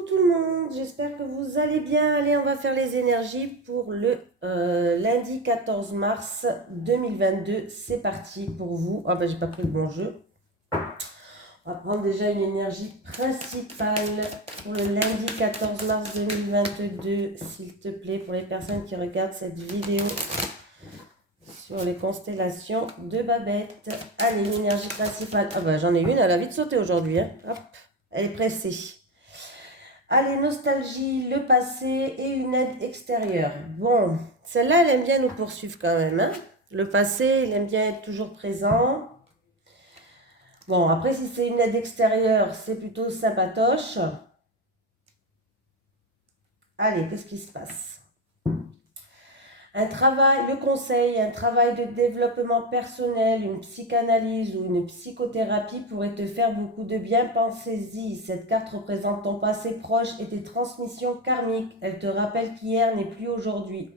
Coucou tout le monde, j'espère que vous allez bien. Allez, on va faire les énergies pour le lundi 14 mars 2022. C'est parti pour vous. Ah ben j'ai pas pris le bon jeu. On va prendre déjà une énergie principale pour le lundi 14 mars 2022, s'il te plaît, pour les personnes qui regardent cette vidéo sur les constellations de Babette. Allez, l'énergie principale. Ah ben j'en ai une, elle a vite sauté aujourd'hui. Hein. Hop, elle est pressée. Allez, nostalgie, le passé et une aide extérieure. Bon, celle-là, elle aime bien nous poursuivre quand même. Hein. Le passé, il aime bien être toujours présent. Bon, après, si c'est une aide extérieure, c'est plutôt sympatoche. Allez, qu'est-ce qui se passe? Un travail, le conseil, un travail de développement personnel, une psychanalyse ou une psychothérapie pourrait te faire beaucoup de bien. Pensez-y. Cette carte représente ton passé proche et tes transmissions karmiques. Elle te rappelle qu'hier n'est plus aujourd'hui.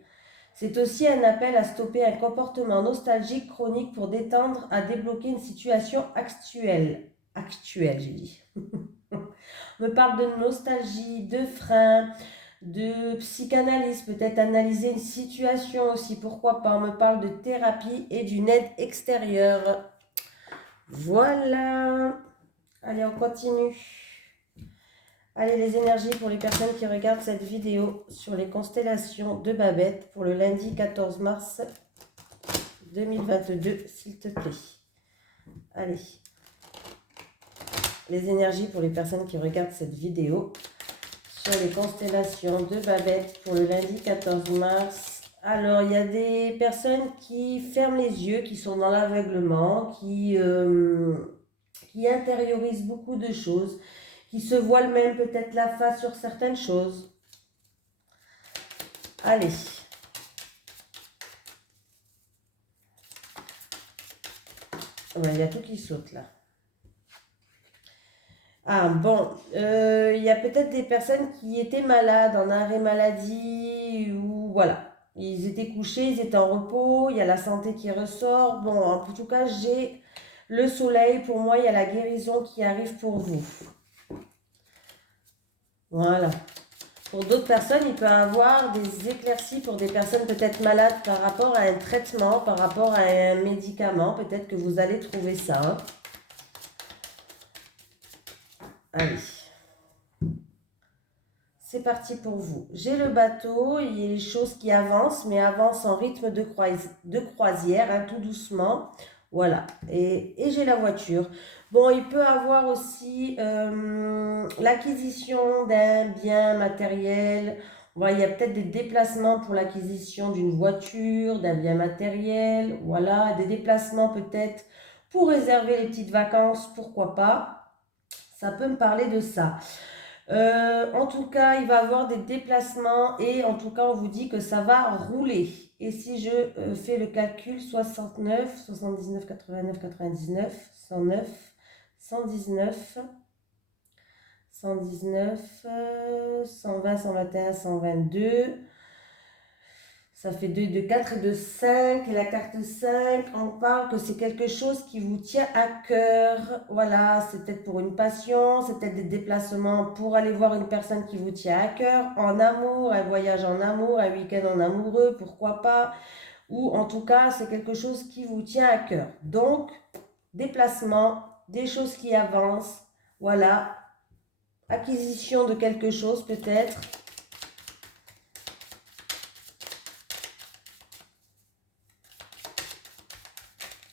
C'est aussi un appel à stopper un comportement nostalgique chronique pour détendre, à débloquer une situation actuelle. Actuelle, j'ai dit. On me parle de nostalgie, de frein, de psychanalyse, peut-être analyser une situation aussi, pourquoi pas. On me parle de thérapie et d'une aide extérieure. Voilà. Allez, on continue. Allez, les énergies pour les personnes qui regardent cette vidéo sur les constellations de Babette pour le lundi 14 mars 2022, s'il te plaît. Allez. Les énergies pour les personnes qui regardent cette vidéo sur les constellations de Babette pour le lundi 14 mars. Alors, il y a des personnes qui ferment les yeux, qui sont dans l'aveuglement, qui intériorisent beaucoup de choses, qui se voilent même peut-être la face sur certaines choses. Allez. Ouais, il y a tout qui saute là. Ah bon, il y a peut-être des personnes qui étaient malades, en arrêt maladie, ou voilà. Ils étaient couchés, ils étaient en repos, il y a la santé qui ressort. Bon, en tout cas, j'ai le soleil. Pour moi, il y a la guérison qui arrive pour vous. Voilà. Pour d'autres personnes, il peut y avoir des éclaircies pour des personnes peut-être malades par rapport à un traitement, par rapport à un médicament. Peut-être que vous allez trouver ça. Hein. Allez. C'est parti pour vous. J'ai le bateau, il y a les choses qui avancent, mais avancent en rythme de croisière, hein, tout doucement. Voilà. Et j'ai la voiture. Bon, il peut avoir aussi l'acquisition d'un bien matériel. Voilà, il y a peut-être des déplacements pour l'acquisition d'une voiture, d'un bien matériel. Voilà, des déplacements peut-être pour réserver les petites vacances, pourquoi pas. Ça peut me parler de ça. En tout cas, il va avoir des déplacements et en tout cas, on vous dit que ça va rouler. Et si je fais le calcul, 69, 79, 89, 99, 109, 119, 119, 120, 121, 122... Ça fait 2 de 4 et de 5. Et la carte 5, on parle que c'est quelque chose qui vous tient à cœur. Voilà, c'est peut-être pour une passion, c'est peut-être des déplacements pour aller voir une personne qui vous tient à cœur, en amour, un voyage en amour, un week-end en amoureux, pourquoi pas. Ou en tout cas, c'est quelque chose qui vous tient à cœur. Donc, déplacement, des choses qui avancent. Voilà, acquisition de quelque chose peut-être.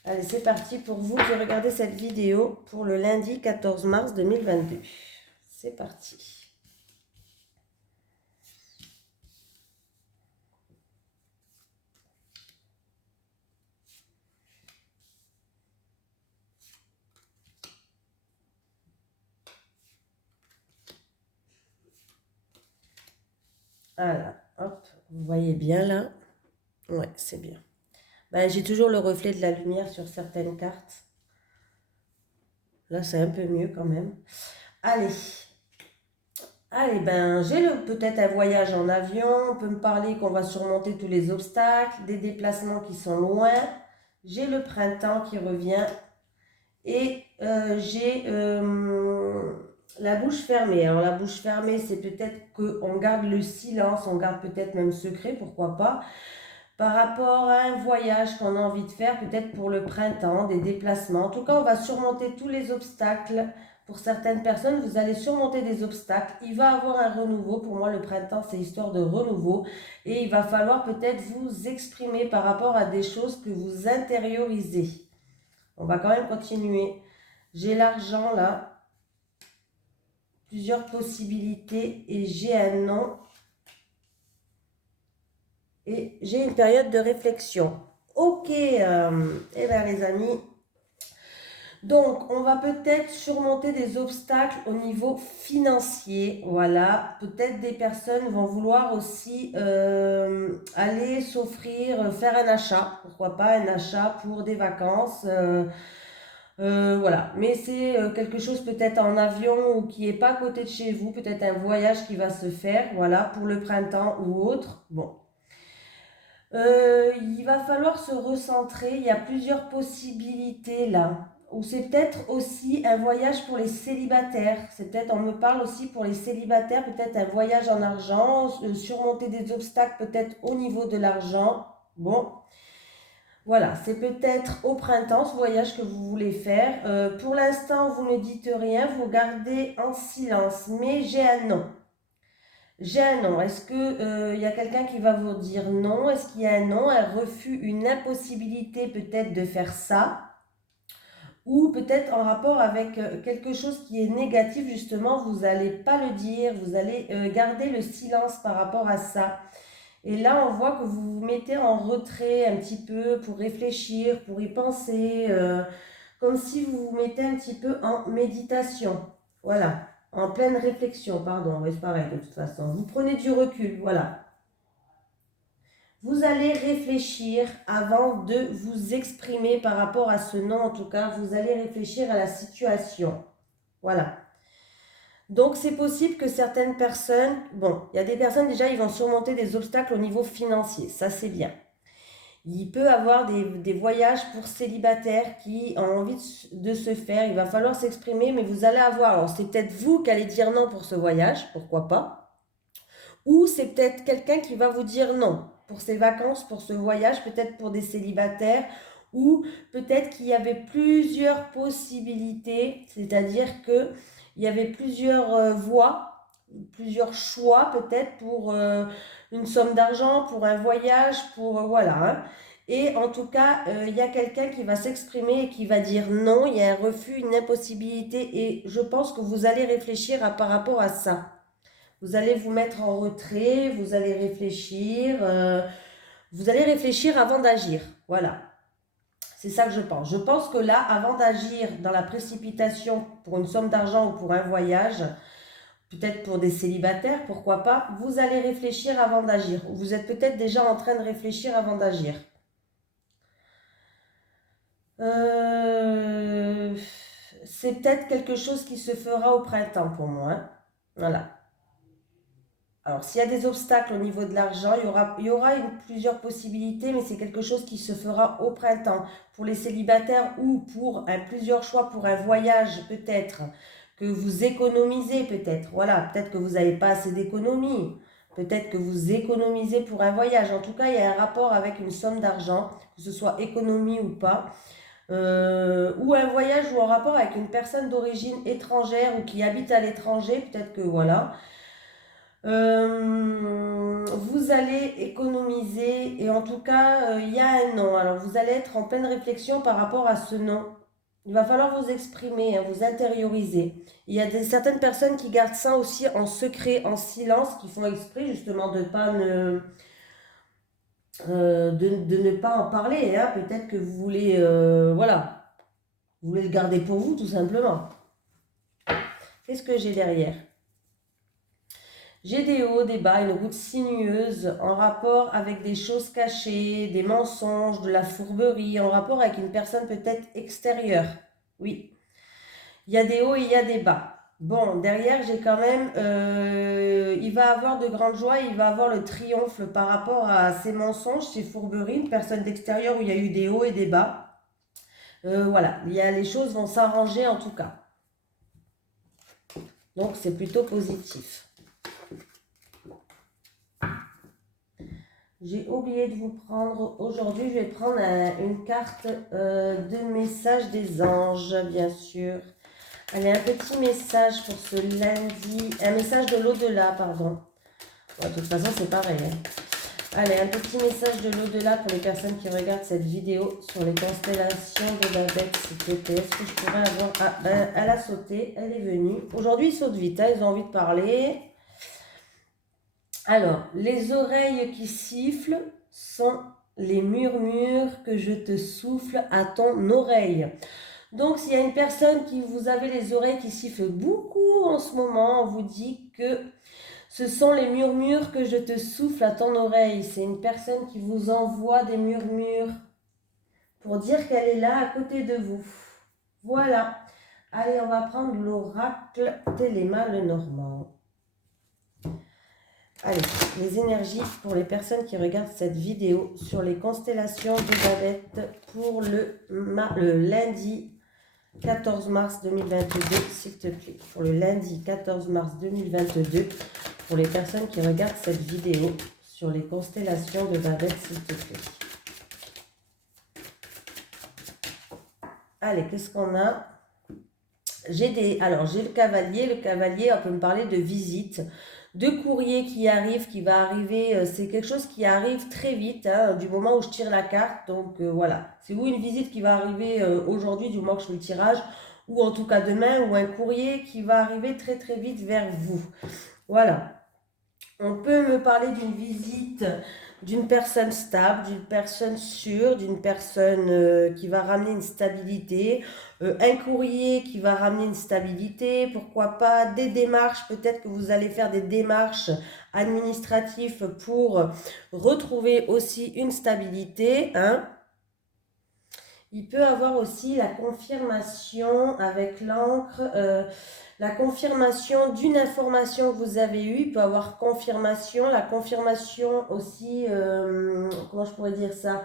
Allez, c'est parti pour vous qui regardez cette vidéo pour le lundi 14 mars 2022. C'est parti. Voilà, hop, vous voyez bien là. Ouais, c'est bien. Ben, j'ai toujours le reflet de la lumière sur certaines cartes. Là, c'est un peu mieux quand même. Allez. Allez, ben, j'ai peut-être un voyage en avion. On peut me parler qu'on va surmonter tous les obstacles, des déplacements qui sont loin. J'ai le printemps qui revient. Et j'ai la bouche fermée. Alors la bouche fermée, c'est peut-être qu'on garde le silence, on garde peut-être même secret, pourquoi pas, par rapport à un voyage qu'on a envie de faire, peut-être pour le printemps, des déplacements. En tout cas, on va surmonter tous les obstacles. Pour certaines personnes, vous allez surmonter des obstacles. Il va y avoir un renouveau. Pour moi, le printemps, c'est histoire de renouveau. Et il va falloir peut-être vous exprimer par rapport à des choses que vous intériorisez. On va quand même continuer. J'ai l'argent là, plusieurs possibilités et j'ai un nom. Et j'ai une période de réflexion. Ok, eh bien les amis, donc on va peut-être surmonter des obstacles au niveau financier. Voilà, peut-être des personnes vont vouloir aussi aller s'offrir, faire un achat. Pourquoi pas un achat pour des vacances. Voilà, mais c'est quelque chose peut-être en avion ou qui n'est pas à côté de chez vous, peut-être un voyage qui va se faire, voilà, pour le printemps ou autre. Bon, il va falloir se recentrer. Il y a plusieurs possibilités là. Ou c'est peut-être aussi un voyage pour les célibataires. C'est peut-être, on me parle aussi pour les célibataires, peut-être un voyage en argent, surmonter des obstacles peut-être au niveau de l'argent. Bon, voilà, c'est peut-être au printemps ce voyage que vous voulez faire. Pour l'instant, vous ne dites rien, vous gardez en silence. Mais j'ai un non. J'ai un non. Est-ce que y a quelqu'un qui va vous dire non? Est-ce qu'il y a un non, un refus, une impossibilité peut-être de faire ça? Ou peut-être en rapport avec quelque chose qui est négatif, justement, vous n'allez pas le dire, vous allez garder le silence par rapport à ça. Et là, on voit que vous vous mettez en retrait un petit peu pour réfléchir, pour y penser, comme si vous vous mettez un petit peu en méditation. Voilà, en pleine réflexion, pardon, oui, c'est pareil de toute façon. Vous prenez du recul, voilà. Vous allez réfléchir avant de vous exprimer par rapport à ce non, en tout cas, vous allez réfléchir à la situation. Voilà. Donc c'est possible que certaines personnes, bon, il y a des personnes déjà, ils vont surmonter des obstacles au niveau financier, ça c'est bien. Il peut avoir des voyages pour célibataires qui ont envie de se faire, il va falloir s'exprimer, mais vous allez avoir, alors c'est peut-être vous qui allez dire non pour ce voyage, pourquoi pas, ou c'est peut-être quelqu'un qui va vous dire non pour ces vacances, pour ce voyage, peut-être pour des célibataires, ou peut-être qu'il y avait plusieurs possibilités, c'est-à-dire que il y avait plusieurs voies, plusieurs choix peut-être pour une somme d'argent, pour un voyage, pour voilà. Hein. Et en tout cas, il y a quelqu'un qui va s'exprimer et qui va dire non, il y a un refus, une impossibilité, et je pense que vous allez réfléchir par rapport à ça. Vous allez vous mettre en retrait, vous allez réfléchir avant d'agir. Voilà, c'est ça que je pense. Je pense que là, avant d'agir dans la précipitation pour une somme d'argent ou pour un voyage, peut-être pour des célibataires, pourquoi pas, vous allez réfléchir avant d'agir. Vous êtes peut-être déjà en train de réfléchir avant d'agir. Euh, c'est peut-être quelque chose qui se fera au printemps pour moi. Hein. Voilà. Alors, s'il y a des obstacles au niveau de l'argent, il y aura plusieurs possibilités, mais c'est quelque chose qui se fera au printemps. Pour les célibataires ou pour plusieurs choix pour un voyage, peut-être, que vous économisez, peut-être. Voilà, peut-être que vous n'avez pas assez d'économies. Peut-être que vous économisez pour un voyage. En tout cas, il y a un rapport avec une somme d'argent, que ce soit économie ou pas. Ou un voyage ou en rapport avec une personne d'origine étrangère ou qui habite à l'étranger. Peut-être que voilà. Vous allez économiser et en tout cas, il y a un non. Alors, vous allez être en pleine réflexion par rapport à ce non. Il va falloir vous exprimer, hein, vous intérioriser. Il y a certaines personnes qui gardent ça aussi en secret, en silence, qui font exprès justement de pas de ne pas en parler. Hein. Peut-être que vous voulez, voilà, vous voulez le garder pour vous tout simplement. Qu'est-ce que j'ai derrière? J'ai des hauts, des bas, une route sinueuse en rapport avec des choses cachées, des mensonges, de la fourberie, en rapport avec une personne peut-être extérieure. Oui, il y a des hauts et il y a des bas. Bon, derrière, j'ai quand même, il va avoir de grandes joies, il va avoir le triomphe par rapport à ces mensonges, ces fourberies, une personne d'extérieur où il y a eu des hauts et des bas. Voilà, les choses vont s'arranger en tout cas. Donc, c'est plutôt positif. J'ai oublié de vous prendre, aujourd'hui, je vais prendre une carte de message des anges, bien sûr. Allez, un petit message pour ce lundi, un message de l'au-delà, pardon. Ouais, de toute façon, c'est pareil. Hein. Allez, un petit message de l'au-delà pour les personnes qui regardent cette vidéo sur les constellations de Babette, s'il te plaît. Est-ce que je pourrais avoir... Ah, ben, elle a sauté, elle est venue. Aujourd'hui, ils sautent vite, hein, ils ont envie de parler. Alors, les oreilles qui sifflent sont les murmures que je te souffle à ton oreille. Donc, s'il y a une personne qui vous avez les oreilles qui sifflent beaucoup en ce moment, on vous dit que ce sont les murmures que je te souffle à ton oreille. C'est une personne qui vous envoie des murmures pour dire qu'elle est là à côté de vous. Voilà. Allez, on va prendre l'oracle Téléma Lenormand. Allez, les énergies pour les personnes qui regardent cette vidéo sur les constellations de Babette pour le lundi 14 mars 2022, s'il te plaît. Pour le lundi 14 mars 2022, pour les personnes qui regardent cette vidéo sur les constellations de Babette, s'il te plaît. Allez, qu'est-ce qu'on a? Alors, j'ai le cavalier. Le cavalier, on peut me parler de visite, de courrier qui arrive, qui va arriver. C'est quelque chose qui arrive très vite, hein, du moment où je tire la carte. Donc, voilà. C'est ou une visite qui va arriver aujourd'hui, du moment que je fais le tirage, ou en tout cas demain, ou un courrier qui va arriver très très vite vers vous. Voilà. On peut me parler d'une visite d'une personne stable, d'une personne sûre, d'une personne qui va ramener une stabilité, un courrier qui va ramener une stabilité, pourquoi pas des démarches, peut-être que vous allez faire des démarches administratives pour retrouver aussi une stabilité, hein. Il peut avoir aussi la confirmation avec l'encre, la confirmation d'une information que vous avez eue. Il peut avoir confirmation, la confirmation aussi, comment je pourrais dire ça?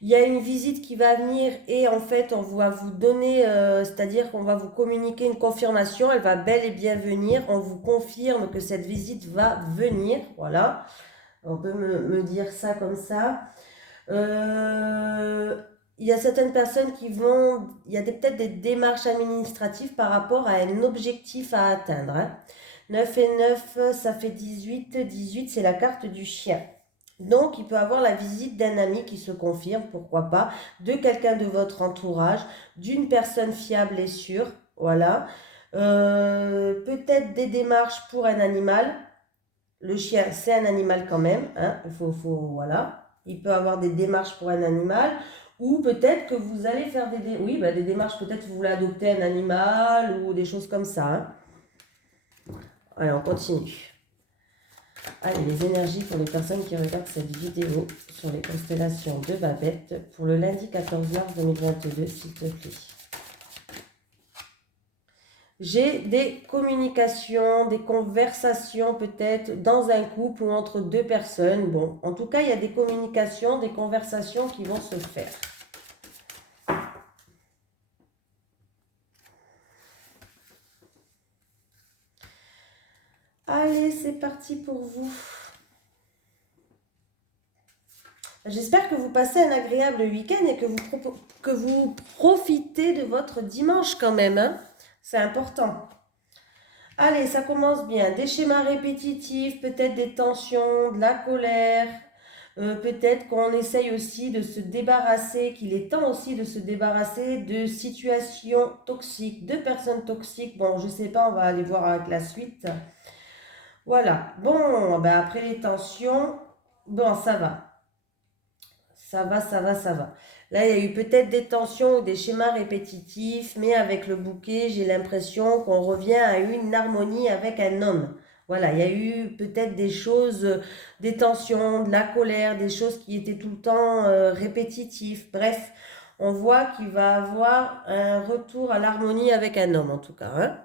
Il y a une visite qui va venir et en fait on va vous donner, c'est-à-dire qu'on va vous communiquer une confirmation, elle va bel et bien venir, on vous confirme que cette visite va venir, voilà. On peut me dire ça comme ça. Il y a certaines personnes qui vont, il y a peut-être des démarches administratives par rapport à un objectif à atteindre. Hein. 9 et 9, ça fait 18. 18, c'est la carte du chien. Donc, il peut avoir la visite d'un ami qui se confirme, pourquoi pas, de quelqu'un de votre entourage, d'une personne fiable et sûre. Voilà. Peut-être des démarches pour un animal. Le chien, c'est un animal quand même. Hein. Voilà. Il peut avoir des démarches pour un animal. Ou peut-être que vous allez faire des démarches. Peut-être que vous voulez adopter un animal ou des choses comme ça. Hein. Allez, on continue. Allez, les énergies pour les personnes qui regardent cette vidéo sur les constellations de Babette pour le lundi 14 mars 2022, s'il te plaît. J'ai des communications, des conversations peut-être dans un couple ou entre deux personnes. Bon, en tout cas, il y a des communications, des conversations qui vont se faire. Allez, c'est parti pour vous. J'espère que vous passez un agréable week-end et que vous profitez de votre dimanche quand même. Hein. C'est important. Allez, ça commence bien. Des schémas répétitifs, peut-être des tensions, de la colère. Peut-être qu'on essaye aussi de se débarrasser, qu'il est temps aussi de se débarrasser de situations toxiques, de personnes toxiques. Bon, je sais pas, on va aller voir avec la suite. Voilà. Bon, ben après les tensions, bon, ça va. Ça va, ça va, ça va. Là, il y a eu peut-être des tensions ou des schémas répétitifs, mais avec le bouquet, j'ai l'impression qu'on revient à une harmonie avec un homme. Voilà, il y a eu peut-être des choses, des tensions, de la colère, des choses qui étaient tout le temps répétitives. Bref, on voit qu'il va avoir un retour à l'harmonie avec un homme, en tout cas. Hein.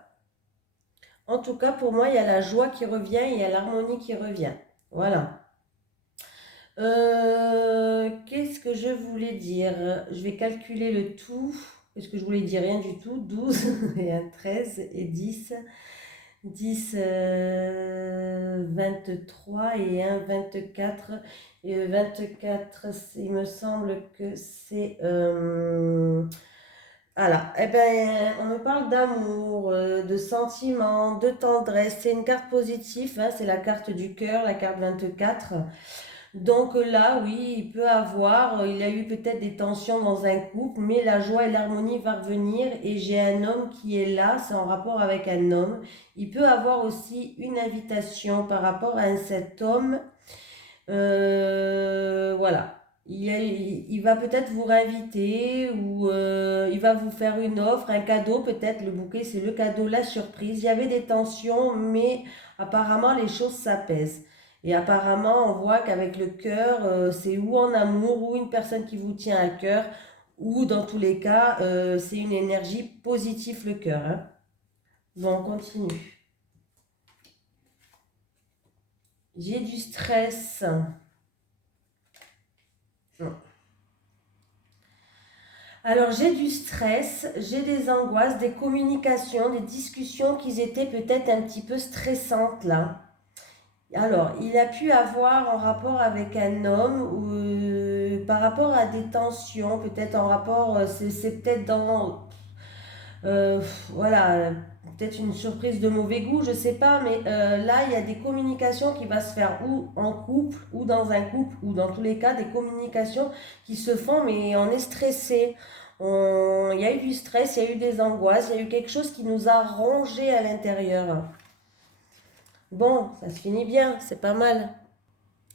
En tout cas, pour moi, il y a la joie qui revient et il y a l'harmonie qui revient. Voilà. Qu'est-ce que je voulais dire? Je vais calculer le tout. Qu'est-ce que je voulais dire? Rien du tout. 12 et un 13 et 10. 10, 23 et un 24. Et 24, il me semble que c'est... voilà, eh ben, on me parle d'amour, de sentiments, de tendresse. C'est une carte positive, hein, c'est la carte du cœur, la carte 24. Donc là, oui, il peut avoir, il y a eu peut-être des tensions dans un couple, mais la joie et l'harmonie va revenir et j'ai un homme qui est là, c'est en rapport avec un homme. Il peut avoir aussi une invitation par rapport à cet homme. Voilà. Il va peut-être vous réinviter ou il va vous faire une offre, un cadeau peut-être. Le bouquet, c'est le cadeau, la surprise. Il y avait des tensions, mais apparemment les choses s'apaisent. Et apparemment, on voit qu'avec le cœur, c'est ou en amour, ou une personne qui vous tient à cœur, ou dans tous les cas, c'est une énergie positive le cœur, hein. Bon, on continue. J'ai du stress. Alors j'ai du stress, j'ai des angoisses, des communications, des discussions qui étaient peut-être un petit peu stressantes là. Alors, il a pu avoir en rapport avec un homme ou par rapport à des tensions, peut-être en rapport, c'est peut-être dans, voilà, peut-être une surprise de mauvais goût, je sais pas, mais là, il y a des communications qui vont se faire ou en couple, ou dans un couple, ou dans tous les cas, des communications qui se font, mais on est stressé. Il y a eu du stress, il y a eu des angoisses, il y a eu quelque chose qui nous a rongé à l'intérieur. Bon, ça se finit bien, c'est pas mal.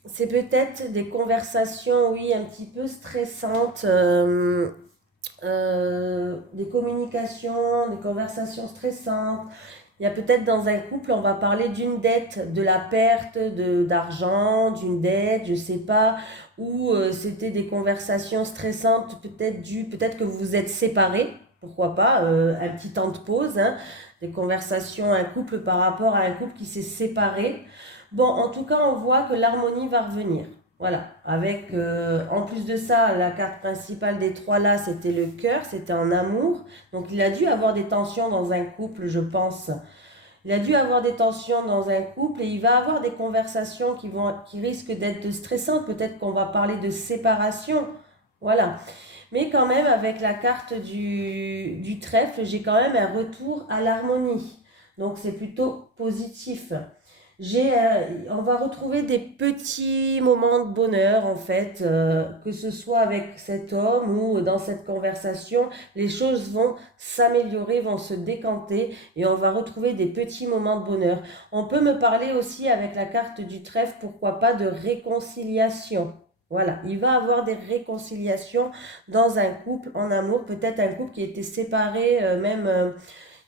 C'est peut-être des conversations, oui, un petit peu stressantes, des communications, des conversations stressantes. Il y a peut-être dans un couple, on va parler d'une dette, de la perte d'argent, d'une dette, je sais pas, ou c'était des conversations stressantes, peut-être que vous vous êtes séparés, pourquoi pas, un petit temps de pause, hein, des conversations, un couple par rapport à un couple qui s'est séparé. Bon, en tout cas, on voit que l'harmonie va revenir. Voilà, avec en plus de ça, la carte principale des trois là, c'était le cœur, c'était en amour. Donc il a dû avoir des tensions dans un couple, je pense. Il a dû avoir des tensions dans un couple et il va avoir des conversations qui risquent d'être stressantes. Peut-être qu'on va parler de séparation. Voilà. Mais quand même, avec la carte du trèfle, j'ai quand même un retour à l'harmonie. Donc c'est plutôt positif. On va retrouver des petits moments de bonheur en fait, que ce soit avec cet homme ou dans cette conversation, les choses vont s'améliorer, vont se décanter et on va retrouver des petits moments de bonheur. On peut me parler aussi avec la carte du trèfle, pourquoi pas, de réconciliation. Voilà, il va avoir des réconciliations dans un couple en amour, peut-être un couple qui était séparé, même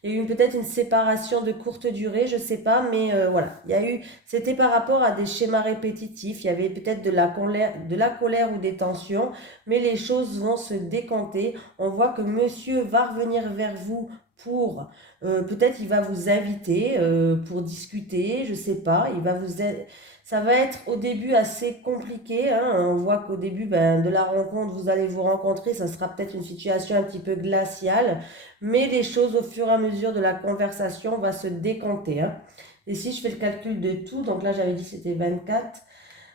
il y a eu peut-être une séparation de courte durée, je sais pas, mais voilà. C'était par rapport à des schémas répétitifs. Il y avait peut-être de la colère ou des tensions, mais les choses vont se décanter. On voit que monsieur va revenir vers vous pour, peut-être il va vous inviter pour discuter, je sais pas. Ça va être au début assez compliqué, hein. On voit qu'au début, ben, de la rencontre, vous allez vous rencontrer, ça sera peut-être une situation un petit peu glaciale. Mais les choses, au fur et à mesure de la conversation, vont se décanter, hein. Et si je fais le calcul de tout, donc là j'avais dit c'était 24,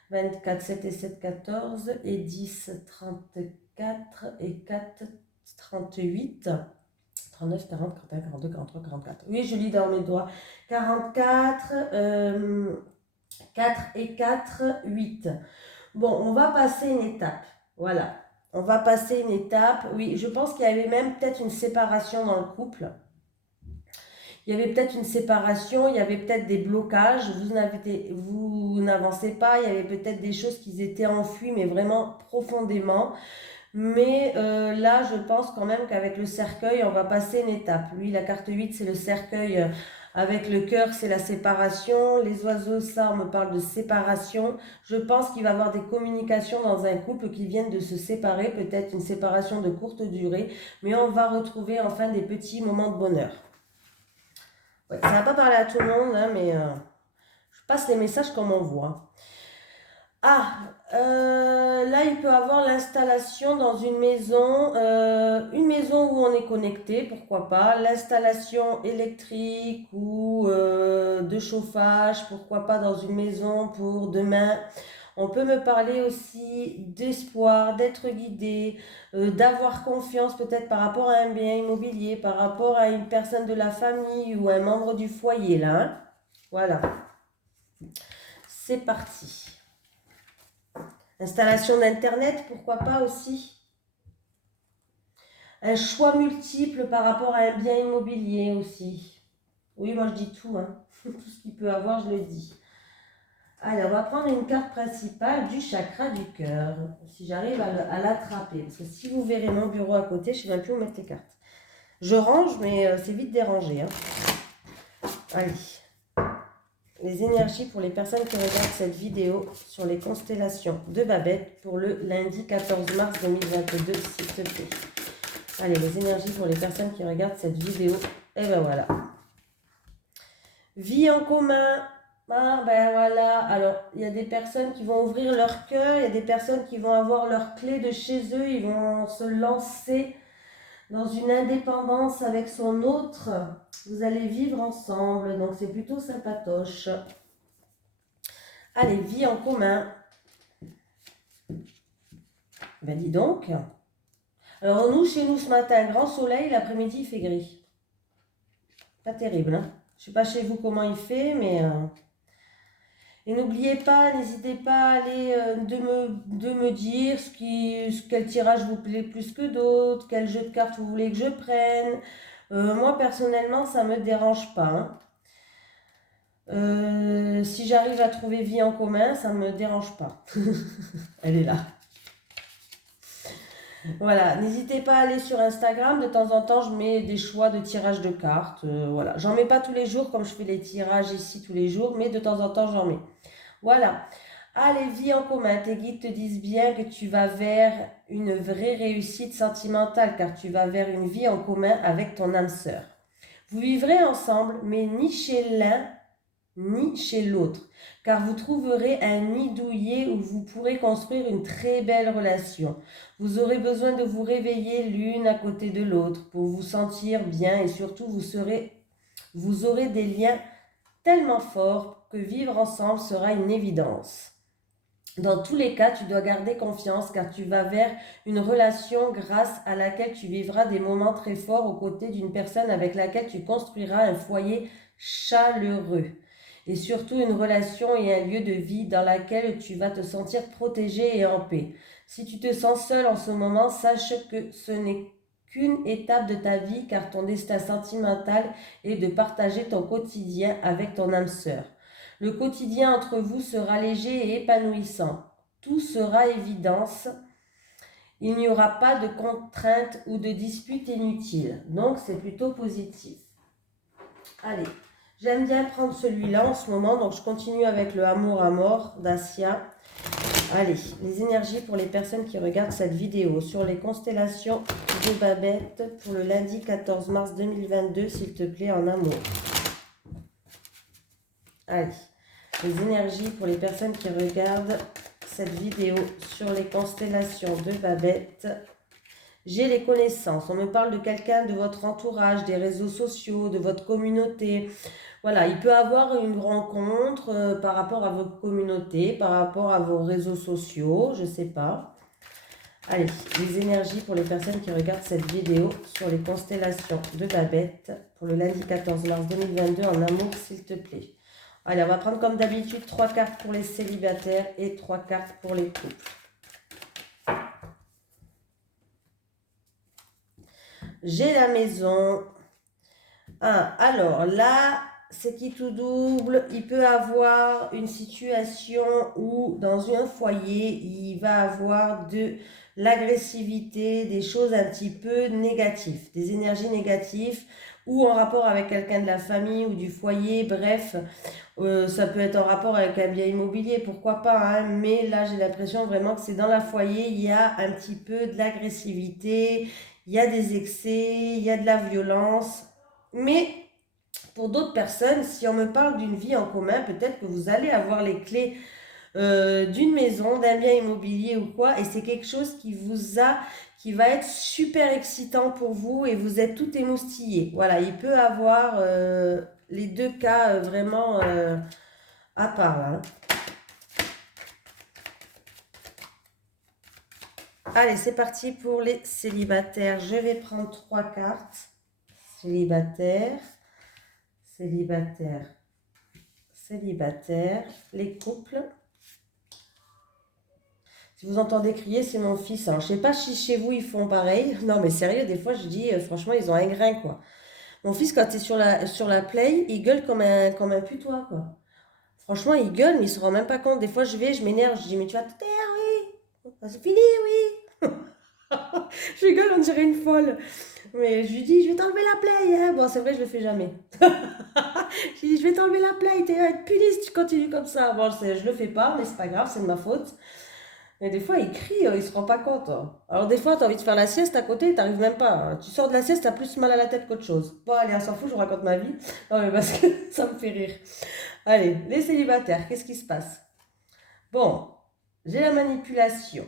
24, 7 et 7, 14, et 10, 34, et 4, 38, 39, 40, 41, 42, 43, 44. Oui, je lis dans mes doigts. 44, 4 et 4, 8. Bon, on va passer une étape. Voilà. On va passer une étape. Oui, je pense qu'il y avait même peut-être une séparation dans le couple. Il y avait peut-être une séparation, il y avait peut-être des blocages, vous n'avancez pas, il y avait peut-être des choses qui étaient enfouies, mais vraiment profondément. Mais là, je pense quand même qu'avec le cercueil, on va passer une étape. Lui, la carte 8, c'est le cercueil. Avec le cœur, c'est la séparation. Les oiseaux, ça, on me parle de séparation. Je pense qu'il va y avoir des communications dans un couple qui viennent de se séparer, peut-être une séparation de courte durée, mais on va retrouver enfin des petits moments de bonheur. Ouais, ça va pas parler à tout le monde, hein, mais je passe les messages comme on voit. Ah, là, il peut avoir l'installation dans une maison où on est connecté, pourquoi pas, l'installation électrique ou de chauffage, pourquoi pas dans une maison pour demain. On peut me parler aussi d'espoir, d'être guidé, d'avoir confiance peut-être par rapport à un bien immobilier, par rapport à une personne de la famille ou un membre du foyer, là, hein. Voilà, c'est parti. Installation d'Internet, pourquoi pas aussi. Un choix multiple par rapport à un bien immobilier aussi. Oui, moi je dis tout, hein. Tout ce qu'il peut avoir, je le dis. Allez, on va prendre une carte principale du chakra du cœur. Si j'arrive à l'attraper. Parce que si vous verrez mon bureau à côté, je ne sais même plus où mettre les cartes. Je range, mais c'est vite dérangé, hein. Allez. Les énergies pour les personnes qui regardent cette vidéo sur les constellations de Babette pour le lundi 14 mars 2022, s'il te plaît. Allez, les énergies pour les personnes qui regardent cette vidéo. Et ben voilà. Vie en commun. Ah ben voilà. Alors, il y a des personnes qui vont ouvrir leur cœur. Il y a des personnes qui vont avoir leur clé de chez eux. Ils vont se lancer dans une indépendance avec son autre. Vous allez vivre ensemble. Donc, c'est plutôt sympatoche. Allez, vie en commun. Ben dis donc. Alors, nous, chez nous, ce matin, grand soleil. L'après-midi, il fait gris. Pas terrible, hein? Je sais pas chez vous comment il fait, mais... Et n'oubliez pas, n'hésitez pas à aller de me dire quel tirage vous plaît plus que d'autres, quel jeu de cartes vous voulez que je prenne. Moi, personnellement, ça ne me dérange pas, hein. Si j'arrive à trouver vie en commun, ça ne me dérange pas. Elle est là. Voilà, n'hésitez pas à aller sur Instagram. De temps en temps, je mets des choix de tirage de cartes. Voilà, j'en mets pas tous les jours comme je fais les tirages ici tous les jours, mais de temps en temps, j'en mets. Voilà. Allez, vie en commun. Tes guides te disent bien que tu vas vers une vraie réussite sentimentale car tu vas vers une vie en commun avec ton âme sœur. Vous vivrez ensemble, mais ni chez l'un ni chez l'autre, car vous trouverez un nid douillet où vous pourrez construire une très belle relation. Vous aurez besoin de vous réveiller l'une à côté de l'autre pour vous sentir bien et surtout vous aurez des liens tellement forts que vivre ensemble sera une évidence. Dans tous les cas, tu dois garder confiance car tu vas vers une relation grâce à laquelle tu vivras des moments très forts aux côtés d'une personne avec laquelle tu construiras un foyer chaleureux. Et surtout une relation et un lieu de vie dans laquelle tu vas te sentir protégé et en paix. Si tu te sens seul en ce moment, sache que ce n'est qu'une étape de ta vie car ton destin sentimental est de partager ton quotidien avec ton âme sœur. Le quotidien entre vous sera léger et épanouissant. Tout sera évidence. Il n'y aura pas de contraintes ou de disputes inutiles. Donc, c'est plutôt positif. Allez, j'aime bien prendre celui-là en ce moment. Donc, je continue avec le Amour à mort d'Asia. Allez, les énergies pour les personnes qui regardent cette vidéo sur les constellations de Babette pour le lundi 14 mars 2022, s'il te plaît, en amour. Allez. Les énergies pour les personnes qui regardent cette vidéo sur les constellations de Babette. J'ai les connaissances. On me parle de quelqu'un de votre entourage, des réseaux sociaux, de votre communauté. Voilà, il peut avoir une rencontre par rapport à votre communauté, par rapport à vos réseaux sociaux, je ne sais pas. Allez, les énergies pour les personnes qui regardent cette vidéo sur les constellations de Babette pour le lundi 14 mars 2022 en amour, s'il te plaît. Allez, on va prendre comme d'habitude 3 cartes pour les célibataires et 3 cartes pour les couples. J'ai la maison. Alors là, c'est qui tout double. Il peut avoir une situation où dans un foyer, il va avoir de l'agressivité, des choses un petit peu négatives, des énergies négatives ou en rapport avec quelqu'un de la famille ou du foyer, bref. Ça peut être en rapport avec un bien immobilier, pourquoi pas, hein, mais là j'ai l'impression vraiment que c'est dans la foyer, il y a un petit peu de l'agressivité, il y a des excès, il y a de la violence, mais pour d'autres personnes, si on me parle d'une vie en commun, peut-être que vous allez avoir les clés d'une maison, d'un bien immobilier ou quoi, et c'est quelque chose qui va être super excitant pour vous et vous êtes tout émoustillé. Voilà, il peut avoir les deux cas vraiment à part là, hein. Allez, c'est parti pour les célibataires. Je vais prendre 3 cartes. Célibataire, célibataire, célibataire, les couples. Si vous entendez crier, c'est mon fils. Alors, je sais pas si chez vous ils font pareil. Non, mais sérieux, des fois je dis, franchement, ils ont un grain, quoi. Mon fils, quand il est sur la play, il gueule comme un putois, quoi. Franchement, il gueule, mais il se rend même pas compte. Des fois, je m'énerve, je dis, mais tu vas te taire, oui. C'est fini, oui. Je rigole, on dirait une folle. Mais je lui dis, je vais t'enlever la play, hein. Bon, c'est vrai, je le fais jamais. Je lui dis, je vais t'enlever la play, tu vas être puni si tu continues comme ça. Bon, je le fais pas, mais c'est pas grave, c'est de ma faute. Mais des fois, il crie, il se rend pas compte, hein. Alors des fois, tu as envie de faire la sieste à côté, t'arrives même pas, hein. Tu sors de la sieste, t'as plus mal à la tête qu'autre chose. Bon, allez, on s'en fout, je vous raconte ma vie. Non, mais parce que ça me fait rire. Allez, les célibataires, qu'est-ce qui se passe? Bon, j'ai la manipulation,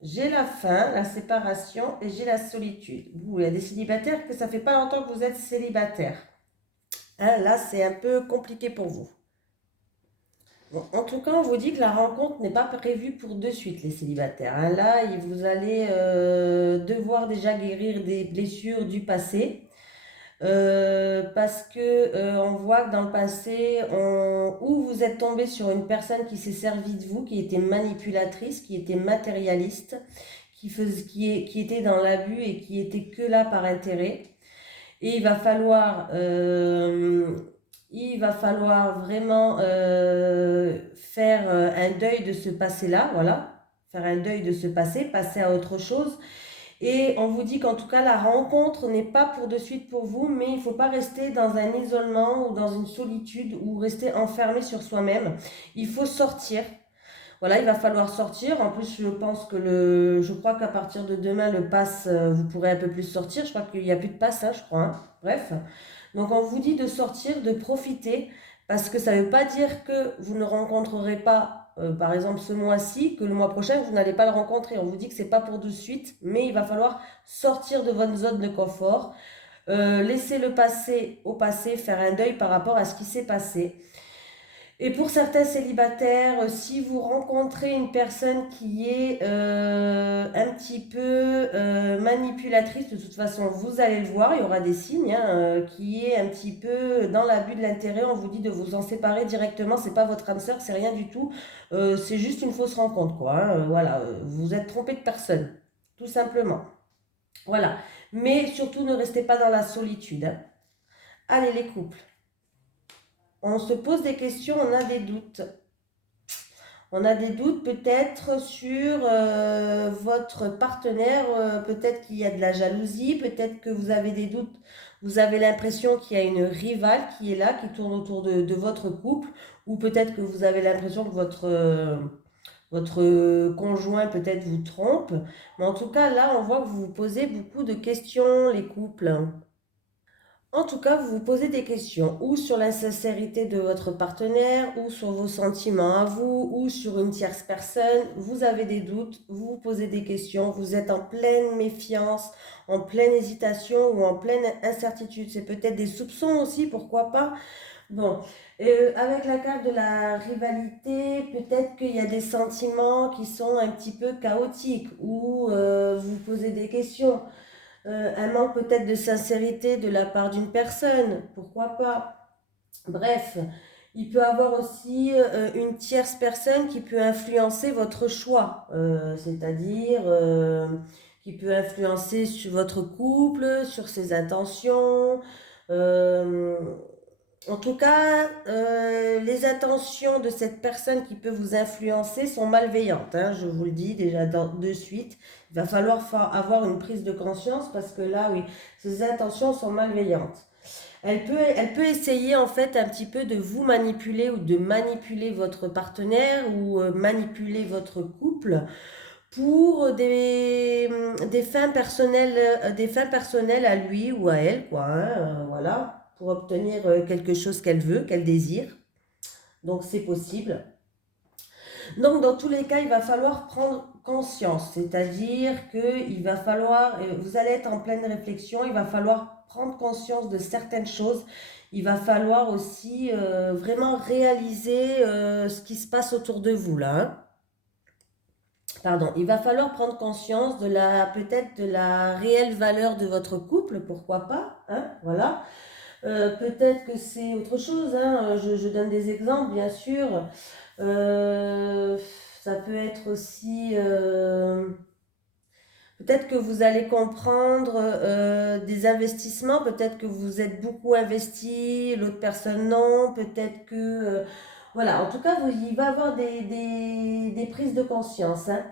j'ai la faim, la séparation et j'ai la solitude. Vous, il y a des célibataires que ça fait pas longtemps que vous êtes célibataire. Hein, là, c'est un peu compliqué pour vous. Bon, en tout cas, on vous dit que la rencontre n'est pas prévue pour de suite, les célibataires, hein. Là, vous allez devoir déjà guérir des blessures du passé. Parce que on voit que dans le passé, ou vous êtes tombé sur une personne qui s'est servie de vous, qui était manipulatrice, qui était matérialiste, qui était dans l'abus et qui était que là par intérêt. Et il va falloir vraiment faire un deuil de ce passé-là, voilà, faire un deuil de ce passé, passer à autre chose. Et on vous dit qu'en tout cas, la rencontre n'est pas pour de suite pour vous, mais il ne faut pas rester dans un isolement ou dans une solitude ou rester enfermé sur soi-même. Il faut sortir. Voilà, il va falloir sortir. En plus, je crois qu'à partir de demain, le pass, vous pourrez un peu plus sortir. Je crois qu'il n'y a plus de pass, hein, je crois, hein. Bref. Donc, on vous dit de sortir, de profiter, parce que ça ne veut pas dire que vous ne rencontrerez pas, par exemple, ce mois-ci, que le mois prochain, vous n'allez pas le rencontrer. On vous dit que c'est pas pour de suite, mais il va falloir sortir de votre zone de confort, laisser le passé au passé, faire un deuil par rapport à ce qui s'est passé. Et pour certains célibataires, si vous rencontrez une personne qui est un petit peu manipulatrice, de toute façon, vous allez le voir, il y aura des signes, hein, qui est un petit peu dans l'abus de l'intérêt, on vous dit de vous en séparer directement, c'est pas votre âme sœur, c'est rien du tout, c'est juste une fausse rencontre, quoi, hein, voilà, vous êtes trompé de personne, tout simplement. Voilà, mais surtout ne restez pas dans la solitude, hein. Allez les couples, on se pose des questions, on a des doutes. On a des doutes peut-être sur votre partenaire, peut-être qu'il y a de la jalousie, peut-être que vous avez des doutes, vous avez l'impression qu'il y a une rivale qui est là, qui tourne autour de votre couple, ou peut-être que vous avez l'impression que votre conjoint peut-être vous trompe. Mais en tout cas, là, on voit que vous vous posez beaucoup de questions, les couples. En tout cas, vous vous posez des questions, ou sur la sincérité de votre partenaire, ou sur vos sentiments à vous, ou sur une tierce personne. Vous avez des doutes, vous vous posez des questions, vous êtes en pleine méfiance, en pleine hésitation ou en pleine incertitude. C'est peut-être des soupçons aussi, pourquoi pas. Bon, avec la carte de la rivalité, peut-être qu'il y a des sentiments qui sont un petit peu chaotiques, ou vous vous posez des questions. Un manque peut-être de sincérité de la part d'une personne, pourquoi pas. Bref, il peut avoir aussi une tierce personne qui peut influencer votre choix, c'est-à-dire qui peut influencer sur votre couple, sur ses intentions. euh, En tout cas, les intentions de cette personne qui peut vous influencer sont malveillantes, hein, je vous le dis déjà de suite. Il va falloir avoir une prise de conscience parce que là, oui, ces intentions sont malveillantes. Elle peut essayer en fait un petit peu de vous manipuler ou de manipuler votre partenaire ou manipuler votre couple pour des fins personnelles à lui ou à elle, quoi, hein, voilà, pour obtenir quelque chose qu'elle veut, qu'elle désire. Donc c'est possible. Donc, dans tous les cas, il va falloir prendre conscience, c'est-à-dire qu'il va falloir, vous allez être en pleine réflexion, il va falloir prendre conscience de certaines choses, il va falloir aussi vraiment réaliser ce qui se passe autour de vous là, hein. Pardon, il va falloir prendre conscience de la, peut-être de la réelle valeur de votre couple, pourquoi pas, hein, voilà. Peut-être que c'est autre chose, hein, je donne des exemples, bien sûr. Euh, Ça peut être aussi, peut-être que vous allez comprendre des investissements, peut-être que vous êtes beaucoup investi, l'autre personne non, peut-être que, voilà, en tout cas, il va y avoir des prises de conscience, hein.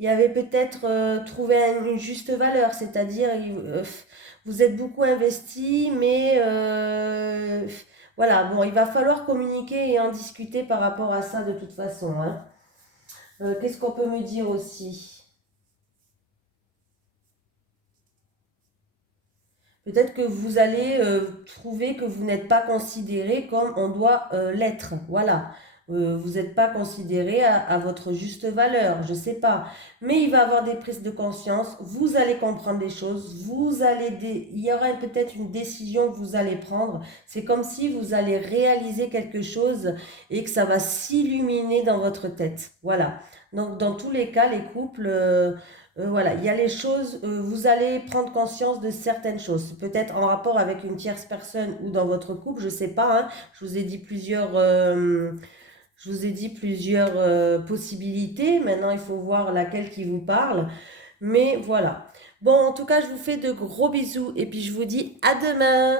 Il y avait peut-être trouvé une juste valeur, c'est-à-dire vous êtes beaucoup investi, mais voilà, bon, il va falloir communiquer et en discuter par rapport à ça de toute façon, hein. Qu'est-ce qu'on peut me dire aussi? Peut-être que vous allez trouver que vous n'êtes pas considéré comme on doit l'être. Voilà. Vous n'êtes pas considéré à votre juste valeur, je ne sais pas. Mais il va y avoir des prises de conscience, vous allez comprendre les choses, il y aura peut-être une décision que vous allez prendre. C'est comme si vous allez réaliser quelque chose et que ça va s'illuminer dans votre tête. Voilà. Donc dans tous les cas, les couples... voilà, il y a les choses, vous allez prendre conscience de certaines choses, peut-être en rapport avec une tierce personne ou dans votre couple, je ne sais pas, hein. Je vous ai dit plusieurs possibilités, maintenant il faut voir laquelle qui vous parle, mais voilà. Bon, en tout cas, je vous fais de gros bisous et puis je vous dis à demain.